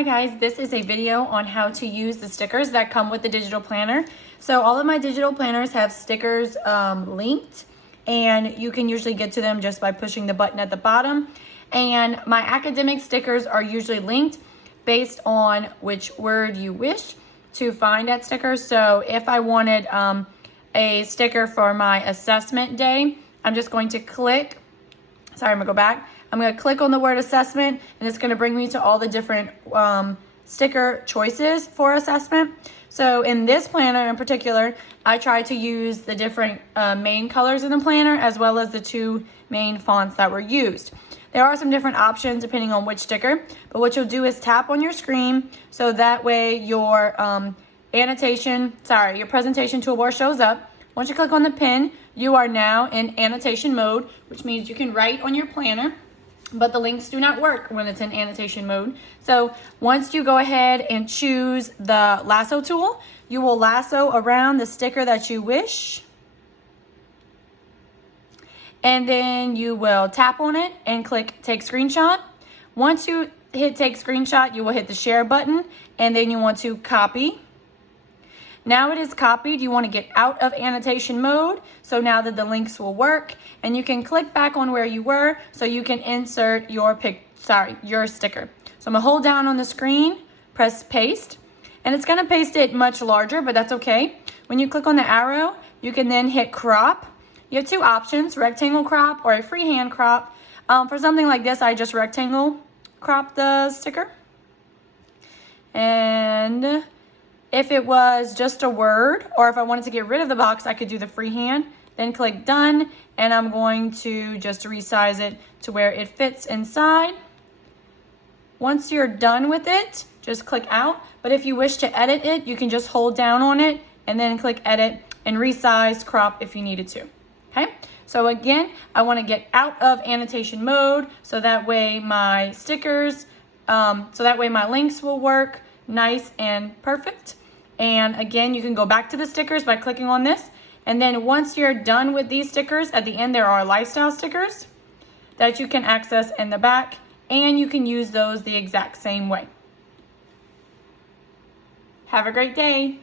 Hi guys, this is a video on how to use the stickers that come with the digital planner. So all of my digital planners have stickers linked, and you can usually get to them just by pushing the button at the bottom. And my academic stickers are usually linked based on which word you wish to find that sticker. So if I wanted a sticker for my assessment day, I'm just going to click, sorry, I'm gonna go back. I'm going to click on the word assessment, and it's going to bring me to all the different sticker choices for assessment. So in this planner in particular, I try to use the different main colors in the planner as well as the two main fonts that were used. There are some different options depending on which sticker, but what you'll do is tap on your screen so that way your your presentation toolbar shows up. Once you click on the pen, you are now in annotation mode, which means you can write on your planner, but the links do not work when it's in annotation mode. So once you go ahead and choose the lasso tool, you will lasso around the sticker that you wish. And then you will tap on it and click take screenshot. Once you hit take screenshot, you will hit the share button, and then you want to copy. Now it is copied, you want to get out of annotation mode, so now that the links will work, and you can click back on where you were so you can insert your sticker. So I'm going to hold down on the screen, press paste, and it's going to paste it much larger, but that's okay. When you click on the arrow, you can then hit crop. You have two options, rectangle crop or a freehand crop. For something like this, I just rectangle crop the sticker. And if it was just a word, or if I wanted to get rid of the box, I could do the freehand, then click done, and I'm going to just resize it to where it fits inside. Once you're done with it, just click out. But if you wish to edit it, you can just hold down on it and then click edit and resize, crop if you needed to. Okay, so again, I want to get out of annotation mode so that way my stickers, my links will work nice and perfect. And again, you can go back to the stickers by clicking on this. And then once you're done with these stickers, at the end there are lifestyle stickers that you can access in the back, and you can use those the exact same way. Have a great day.